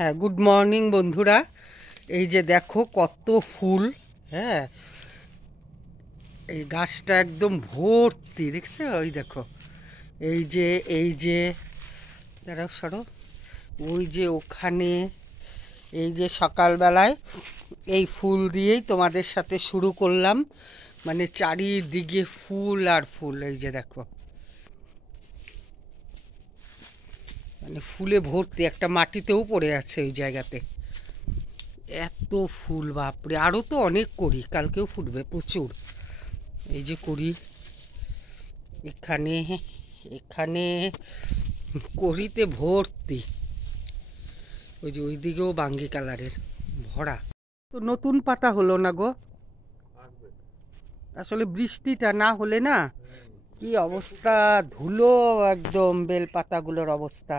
হ্যাঁ, good morning বন্ধুরা। এই যে দেখো কত ফুল। হ্যাঁ, এই গাছটা একদম ভর্তি, দেখছো? ওই দেখো, এই যে দাঁড়াও, সরো, ওই যে ওখানে, এই যে সকালবেলায় এই ফুল দিয়েই তোমাদের সাথে শুরু করলাম। মানে চারিদিকে ফুল আর ফুল। এই যে দেখো, মানে ফুলে ভর্তি, একটা মাটিতেও পড়ে আছে ওই জায়গাতে। এত ফুল, বাপরে! আরও তো অনেক করি, কালকেও ফুটবে প্রচুর। এই যে করি, এখানে এখানে করিতে ভর্তি। ওই যে ওইদিকেও বাঙ্গি কালারের ভরা। তো নতুন পাতা হলো না গো, আসলে বৃষ্টিটা না হলে না, কি অবস্থা, ধুলো একদম, বেল পাতাগুলোর অবস্থা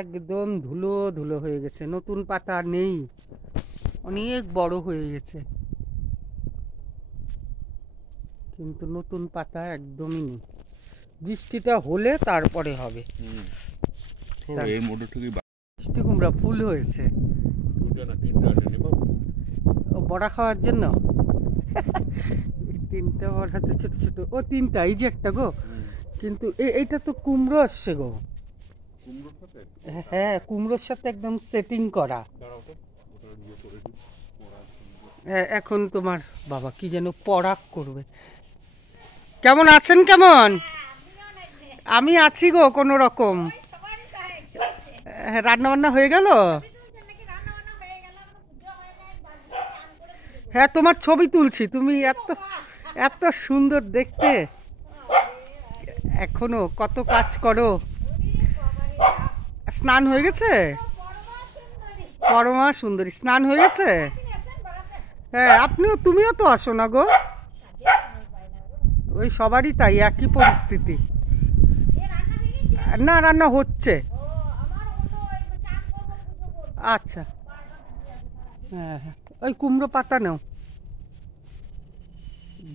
একদম ধুলো ধুলো হয়ে গেছে। নতুন পাতা নেই, অনেক বড় হয়ে গেছে, কিন্তু নতুন পাতা একদমই নেই। বৃষ্টিটা হলে তারপরে হবে। মিষ্টি কুমড়া ফুল হয়েছে, ও বড়া খাওয়ার জন্য। তিনটা বড়াতে ছোট ছোট, ও তিনটা, এই যে একটা গো। কিন্তু এইটা তো কুমড়ো আসছে গো। হ্যাঁ, কুমড়োর সাথে একদম সেটিং করা। হ্যাঁ, এখন তোমার বাবা কি যেন পরাগ করবে। কেমন আছেন? কেমন আমি আছি গো, কোনো রকম। রান্না বান্না হয়ে গেল? হ্যাঁ, তোমার ছবি তুলছি, তুমি এত এত সুন্দর দেখতে, এখনো কত কাজ করো। স্নান হয়ে গেছে? পরমা সুন্দরী স্নান হয়ে গেছে? হ্যাঁ, তুমিও তো আসো না গো। ওই সবারই তাই, একই পরিস্থিতি। না, রান্না হচ্ছে। আচ্ছা, হ্যাঁ হ্যাঁ, ওই কুমড়ো পাতা নাও।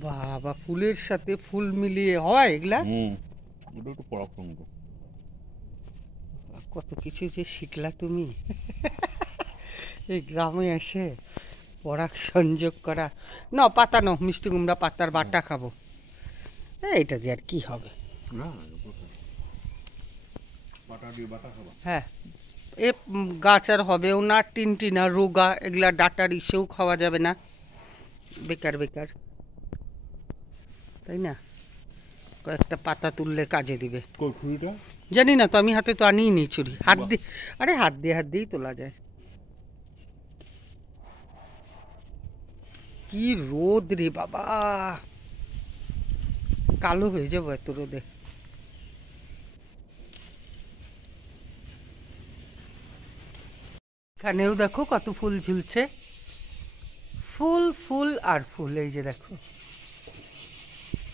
বাবা, ফুলের সাথে ফুল মিলিয়ে হয় এগুলা? কত কিছু যে শিখলা তুমি এই গ্রামে এসে, পরাগ সংযোগ করা। না, পাতা নাও, মিষ্টি কুমড়া পাতার বাটা খাবো। এইটা দিয়ে আর কি হবে? হ্যাঁ, এ গাছ আর হবেও না, টিনটিনা রোগা, এগুলা ডাটার ইসেও খাওয়া যাবে না, বেকার বেকার, তাই না? কয়েকটা পাতা তুললে কাজে দিবে। জানি না তো, আমি হাতে তো আনিই নি ছুরি, হাত দিয়ে। আরে হাত দিয়েই তোলা যায়। কি রোদ রে বাবা, কালো হয়ে যাবো এত রোদে। এখানেও দেখো কত ফুল ঝুলছে, ফুল ফুল আর ফুল। এই যে দেখো,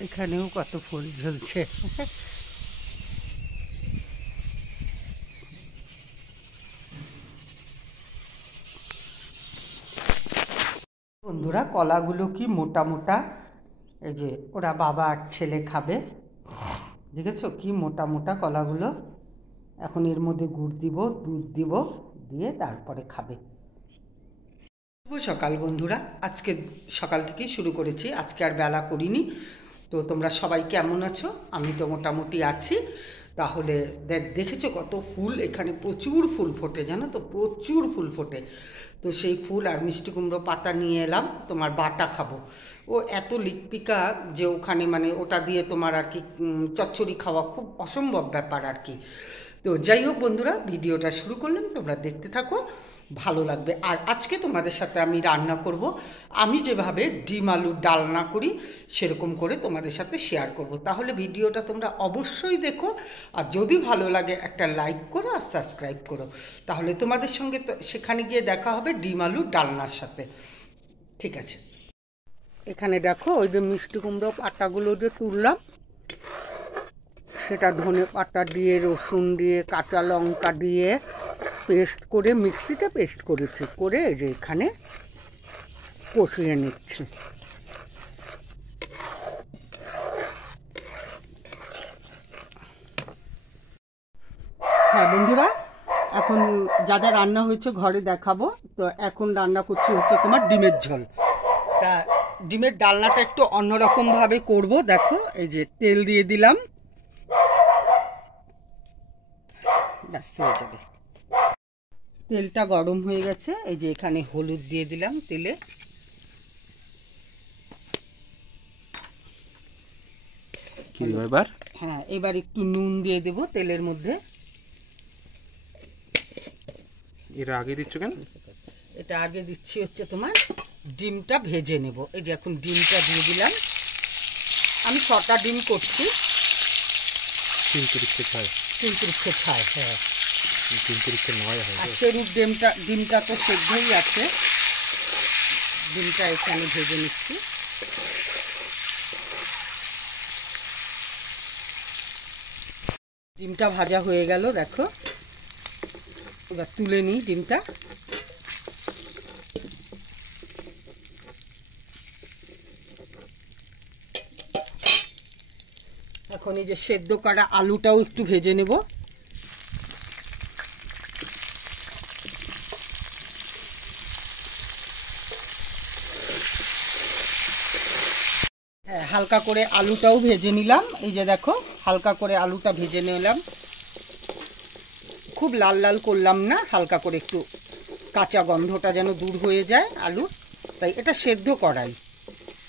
এখানেও কত ফুল ঝুলছে। বন্ধুরা, কলাগুলো কি মোটা মোটা। এই যে ওরা বাবা আর ছেলে খাবে, দেখেছো কি মোটা মোটা কলাগুলো। এখন এর মধ্যে গুড় দিব, দুধ দিব, দিয়ে তারপরে খাবে। শুভ সকাল বন্ধুরা, আজকে সকাল থেকেই শুরু করেছি, আজকে আর বেলা করিনি। তো তোমরা সবাই কেমন আছো? আমি তো মোটামুটি আছি। তাহলে দেখেছো কত ফুল, এখানে প্রচুর ফুল ফোটে, জানো তো, প্রচুর ফুল ফোটে। তো সেই ফুল আর মিষ্টি কুমড়ো পাতা নিয়ে এলাম, তোমার বাটা খাবো। ও এত লিকপিকা যে ওখানে, মানে ওটা দিয়ে তোমার আর কি চচ্চড়ি খাওয়া খুব অসম্ভব ব্যাপার আর কি। তো যাই হোক বন্ধুরা, ভিডিওটা শুরু করলাম, তোমরা দেখতে থাকো, ভালো লাগবে। আর আজকে তোমাদের সাথে আমি রান্না করব, আমি যেভাবে ডিম আলুর ডালনা করি সেরকম করে তোমাদের সাথে শেয়ার করব। তাহলে ভিডিওটা তোমরা অবশ্যই দেখো, আর যদি ভালো লাগে একটা লাইক করো আর সাবস্ক্রাইব করো। তাহলে তোমাদের সঙ্গে সেখানে গিয়ে দেখা হবে ডিম আলুর ডালনার সাথে। ঠিক আছে, এখানে দেখো ওই যে মিষ্টি কুমড়ো পাতাগুলো যে তুললাম, সেটা ধনে পাতা দিয়ে, রসুন দিয়ে, কাঁচা লঙ্কা দিয়ে পেস্ট করে, মিক্সিতে পেস্ট করেছি, করে এই যে এখানে কষিয়ে নিচ্ছি। হ্যাঁ বন্ধুরা, এখন যা যা রান্না হয়েছে ঘরে দেখাবো। তো এখন রান্না করছি হচ্ছে তোমার ডিমের ঝোল। তা ডিমের ডালনাটা একটু অন্যরকমভাবে করব। দেখো এই যে তেল দিয়ে দিলাম, ব্যাস হয়ে যাবে। তেলটা গরম হয়ে গেছে, এই যে এখানে হলুদ দিয়ে দিলাম তেলে। কি দেব এবার? হ্যাঁ, এবার একটু নুন দিয়ে দেব তেলের মধ্যে। এর আগে দিচ্ছ কেন? এটা আগে দিচ্ছি হচ্ছে তোমার ডিমটা ভেজে নেব। এই যে এখন ডিমটা দিয়ে দিলাম। আমি 6টা ডিম করছি। 3 6, হ্যাঁ 3 হয়। আর সেরুর ডিমটা তো সেদ্ধই আছে। ডিমটা এখানে ভেজে নিচ্ছি। ডিমটা ভাজা হয়ে গেল, দেখো। এবার তুলে নিই ডিমটা। এখন এই যে সেদ্ধ করা আলুটাও একটু ভেজে নেব। হ্যাঁ, হালকা করে আলুটাও ভেজে নিলাম। এই যে দেখো, হালকা করে আলুটা ভেজে নিলাম। খুব লাল লাল করলাম না, হালকা করে একটু কাঁচা গন্ধটা যেন দূর হয়ে যায় আলুর। তাই এটা সেদ্ধ করাই,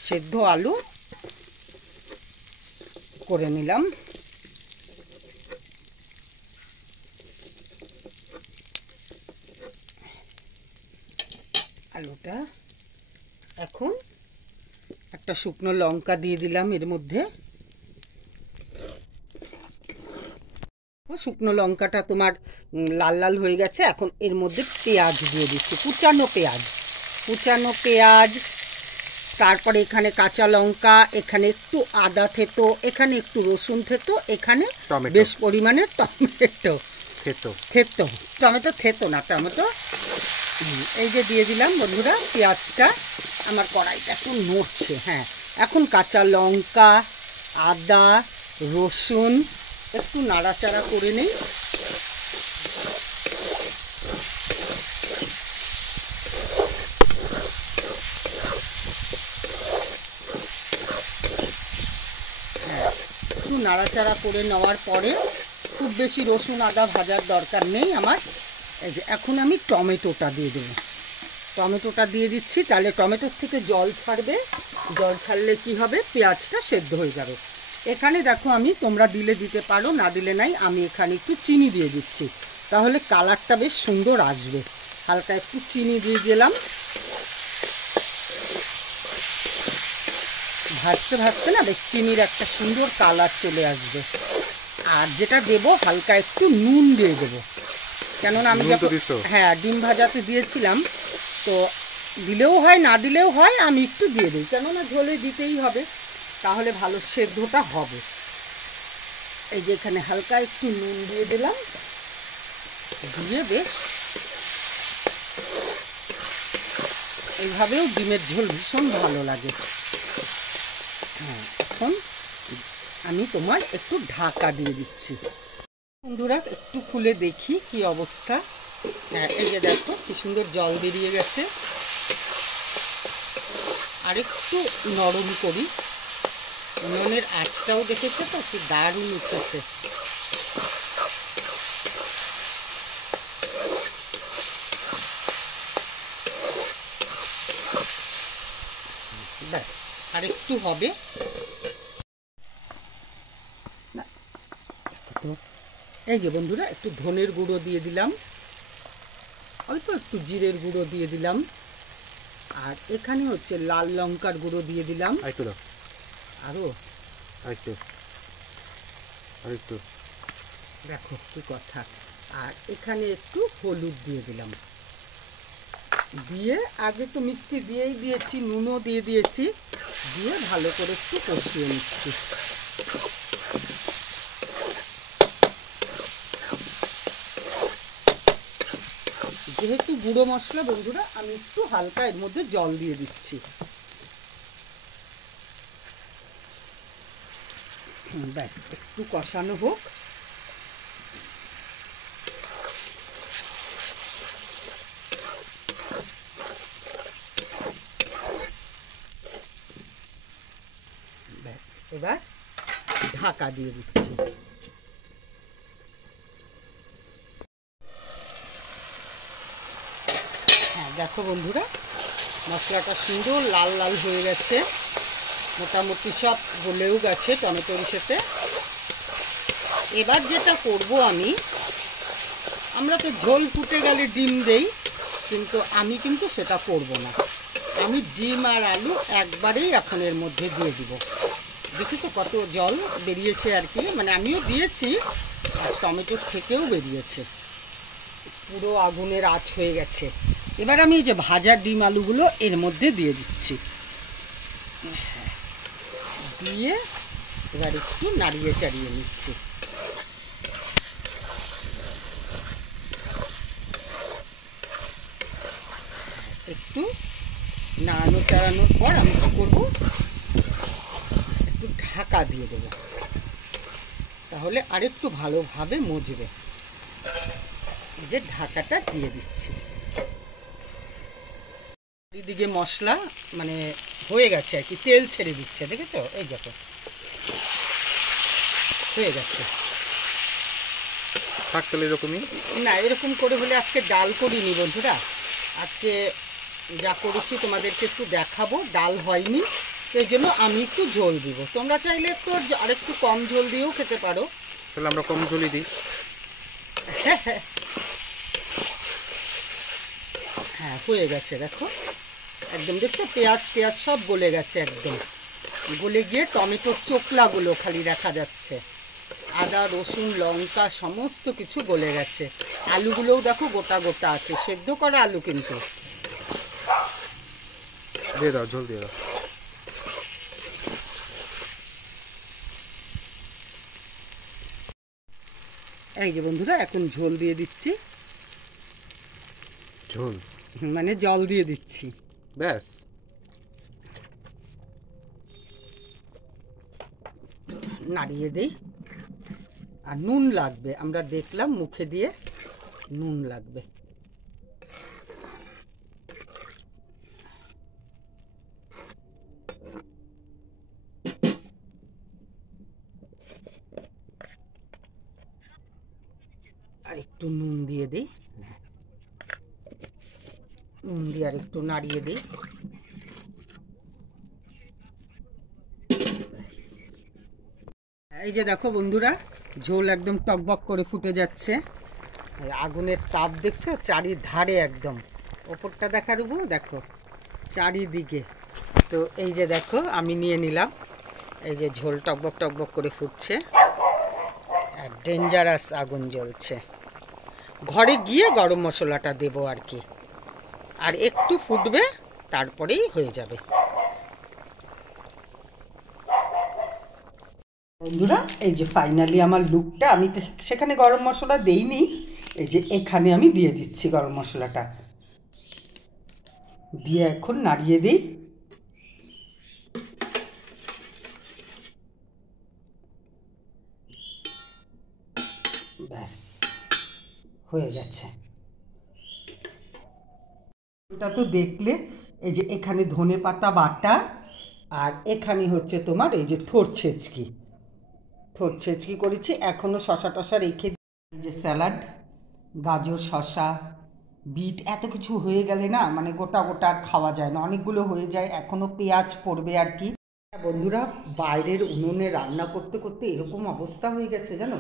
সেদ্ধ আলু করে নিলাম। আলুটা এখন একটা শুকনো লঙ্কা দিয়ে দিলাম এর মধ্যে। শুকনো লঙ্কাটা তোমার লাল লাল হয়ে গেছে। এখন এর মধ্যে পেঁয়াজ দিয়ে দিচ্ছি, কুচানো পেঁয়াজ। তারপরে এখানে কাঁচা লঙ্কা, এখানে একটু আদা থেতো, এখানে একটু রসুন থেতো, এখানে বেশ পরিমাণে টমেটো থেতো। এই যে দিয়ে দিলাম বন্ধুরা পেঁয়াজটা। আমার কড়াইটা একটু নড়ছে। হ্যাঁ, এখন কাঁচা লঙ্কা, আদা, রসুন একটু নাড়াচাড়া করে নেই। হ্যাঁ, একটু নাড়াচাড়া করে নেওয়ার পরে, খুব বেশি রসুন আদা ভাজার দরকার নেই আমার। এই যে এখন আমি টমেটোটা দিয়ে দেবো। টমেটোটা দিয়ে দিচ্ছি, তাহলে টমেটোর থেকে জল ছাড়বে। জল ছাড়লে কি হবে, পেঁয়াজটা সেদ্ধ হয়ে যাবে। এখানে দেখো, আমি তোমরা দিলে দিতে পারো, না দিলে নাই। আমি এখানে একটু চিনি দিয়ে দিচ্ছি, তাহলে কালারটা বেশ সুন্দর আসবে। হালকা একটু চিনি দিয়ে দিলাম। ভাজতে ভাজতে না বেশ চিনির একটা সুন্দর কালার চলে আসবে। আর যেটা দেবো, হালকা একটু নুন দিয়ে দেবো, কেননা আমি যখন হ্যাঁ ডিম ভাজাতে দিয়েছিলাম, তো দিলেও হয় না দিলেও হয়, আমি একটু দিয়ে দিই, কেননা ঝোলে দিতেই হবে, তাহলে ভালো সেদ্ধটা হবে। এই যে এখানে হালকা একটু নুন দিয়ে দিলাম, দিয়ে বেশ এইভাবেও ডিমের ঝোল ভীষণ ভালো লাগে। হ্যাঁ, এখন আমি তোমার একটু ঢাকা দিয়ে দিচ্ছি। বন্ধুরা একটু খুলে দেখি কি অবস্থা। হ্যাঁ, এই যে দেখো কি সুন্দর জল বেরিয়ে গেছে। আর একটু নরম করি। উনুনের আঁচটাও দেখেছে তো কি দারুণ উঠেছে। ব্যাস, আর একটু হবে। এই যে বন্ধুরা, একটু ধনের গুঁড়ো দিয়ে দিলাম, অল্প একটু জিরের গুঁড়ো দিয়ে দিলাম, আর এখানে হচ্ছে লাল লঙ্কার গুঁড়ো দিয়ে দিলাম। আরেকটু দেখো কি কথা। আর এখানে একটু হলুদ দিয়ে দিলাম। দিয়ে আগে তো মিষ্টি দিয়েই দিয়েছি, নুনও দিয়ে দিয়েছি, দিয়ে ভালো করে একটু কষিয়ে নিচ্ছি। যেহেতু গুঁড়ো মশলা বন্ধুরা, আমি একটু হালকা এর মধ্যে জল দিয়ে দিচ্ছি। ব্যাস, একটু কষানো হোক। এবার ঢাকা দিয়ে দিচ্ছি। হ্যাঁ দেখো বন্ধুরা, মশলাটা সুন্দর লাল লাল হয়ে গেছে, মোটামুটি সব গলেও গেছে টমেটোর সাথে। এবার যেটা করব আমরা তো ঝোল ফুটে গেলে ডিম দেই, কিন্তু আমি কিন্তু সেটা করব না। আমি ডিম আর আলু একবারেই এখন এর মধ্যে দিয়ে দিব। দেখেছো কত জল বেরিয়েছে আর কি, মানে আমিও দিয়েছি আর টমেটোর থেকেও বেরিয়েছে, পুরো আগুনের আঁচ হয়ে গেছে। এবার আমি এই যে ভাজা ডিম আলুগুলো এর মধ্যে দিয়ে দিচ্ছি, দিয়ে এবার একটু নাড়িয়ে চাড়িয়ে নিচ্ছি। একটু নাড়ানো চাড়ানোর পর আমি কী করবো, একটু ঢাকা দিয়ে দেবো, তাহলে আরেকটু ভালোভাবে মজবে। যে ঢাকাটা দিয়ে দিচ্ছি, এদিকে মশলা মানে হয়ে গেছে আর কি, তেল ছেড়ে দিচ্ছে, দেখেছো? এই দেখো হয়ে গেছে। থাকলে এরকমই না, এরকম করে হলে আজকে ডাল করিনি বন্ধুরা, আজকে যা করেছি তোমাদেরকে একটু দেখাবো, ডাল হয়নি, সেই জন্য আমি একটু ঝোল দিব। তোমরা চাইলে একটু আরেকটু কম ঝোল দিয়েও খেতে পারো। তাহলে আমরা কম ঝোলই দিই। হ্যাঁ হয়ে গেছে দেখো, একদম দেখছো পেঁয়াজ টেয়াজ সব গলে গেছে, একদম গলে গিয়ে টমেটোর চোকলাগুলো খালি দেখা যাচ্ছে, আদা রসুন লঙ্কা সমস্ত কিছু গলে গেছে। আলুগুলোও দেখো গোটা গোটা আছে, সেদ্ধ করা আলু কিন্তু। দিয়ে দাও, ঝোল দিয়ে দাও। এই যে বন্ধুরা এখন ঝোল দিয়ে দিচ্ছি, ঝোল মানে জল দিয়ে দিচ্ছি, ব্যাস। নাড়িয়ে দেই। আর নুন লাগবে, আমরা দেখলাম মুখে দিয়ে নুন লাগবে। আর একটু নুন দিয়ে দিই, নুন দিয়ে আর একটু নাড়িয়ে দিই। এই যে দেখো বন্ধুরা, ঝোল একদম টকবক করে ফুটে যাচ্ছে। আগুনের তাপ দেখছো চারিধারে, একদম ওপরটা দেখার উপর দেখো চারিদিকে। তো এই যে দেখো আমি নিয়ে নিলাম, এই যে ঝোল টকবক টকবক করে ফুটছে, আর ডেঞ্জারাস আগুন জ্বলছে। ঘরে গিয়ে গরম মশলাটা দেবো আর কি, আর একটু ফুটবে তারপরেই হয়ে যাবে। বন্ধুরা এই যে ফাইনালি আমার লুকটা, আমি সেখানে গরম মশলা দেইনি, এই যে এখানে আমি দিয়ে দিচ্ছি গরম মশলাটা, দিয়ে এখন নাড়িয়ে দিই। ব্যাস হয়ে গেছে। এটা তো দেখলে, এই যে এখানে ধনে পাতা বাটা, আর এখানে হচ্ছে তোমার এই যে থোড় ছেঁচকি করেছি, এখনও শশা টশা রেখে। এই যে স্যালাড, গাজর শশা বিট এত কিছু হয়ে গেলে না, মানে গোটা গোটা আর খাওয়া যায় না, অনেকগুলো হয়ে যায়। এখনও পেঁয়াজ পড়বে আর কি। বন্ধুরা বাইরের উনুনে রান্না করতে করতে এরকম অবস্থা হয়ে গেছে জানো,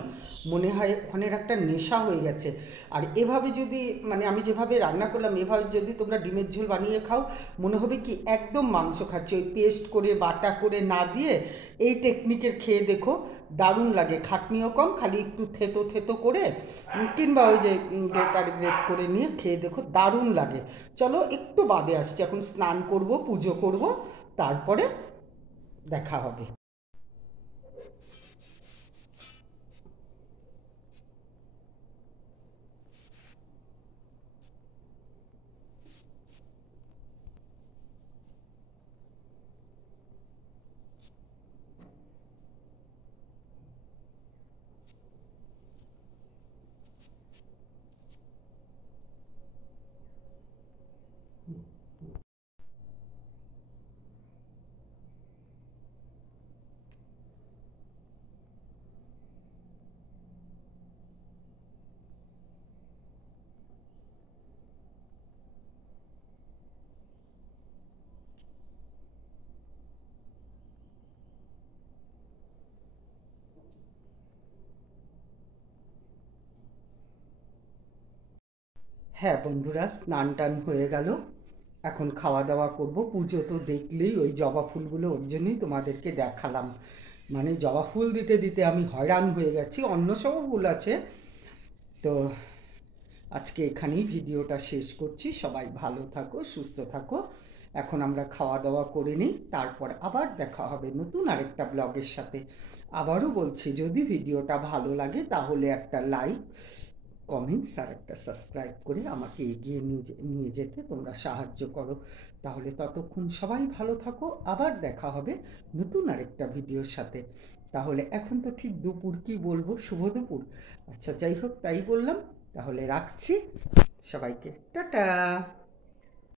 মনে হয় ওখানের একটা নেশা হয়ে গেছে। আর এভাবে যদি মানে আমি যেভাবে রান্না করলাম, এভাবে যদি তোমরা ডিমের ঝোল বানিয়ে খাও, মনে হবে কি একদম মাংস খাচ্ছে, ওই পেস্ট করে বাটা করে না দিয়ে এই টেকনিকের খেয়ে দেখো, দারুণ লাগে। খাটনিও কম, খালি একটু থেতো থেতো করে কিংবা ওই যে গ্রেটার গ্রেট করে নিয়ে খেয়ে দেখো, দারুণ লাগে। চলো একটু বাদে আসছি, এখন স্নান করব, পুজো করব, তারপরে দেখা হবে। হ্যাঁ বন্ধুরা, স্নান টান হয়ে গেল, এখন খাওয়া দাওয়া করব। পুজো তো দেখলেই, ওই জবা ফুলগুলো ওর জন্যই তোমাদেরকে দেখালাম। মানে জবা ফুল দিতে দিতে আমি হয়রান হয়ে গেছি। অন্য সব ফুল আছে। তো আজকে এখানেই ভিডিওটা শেষ করছি। সবাই ভালো থাকো, সুস্থ থাকো। এখন আমরা খাওয়া দাওয়া করে নিই, তারপর আবার দেখা হবে নতুন আরেকটা ব্লগের সাথে। আবারও বলছি, যদি ভিডিওটা ভালো লাগে তাহলে একটা লাইক, কমেন্টস আর একটা সাবস্ক্রাইব করে আমাকে এগিয়ে নিয়ে যেতে তোমরা সাহায্য করো। তাহলে ততক্ষণ সবাই ভালো থাকো। আবার দেখা হবে নতুন আরেকটা ভিডিওর সাথে। তাহলে এখন তো ঠিক দুপুর, কি বলবো, শুভ দুপুর। আচ্ছা, যাই হোক, তাই বললাম। তাহলে রাখছি। সবাইকে টাটা।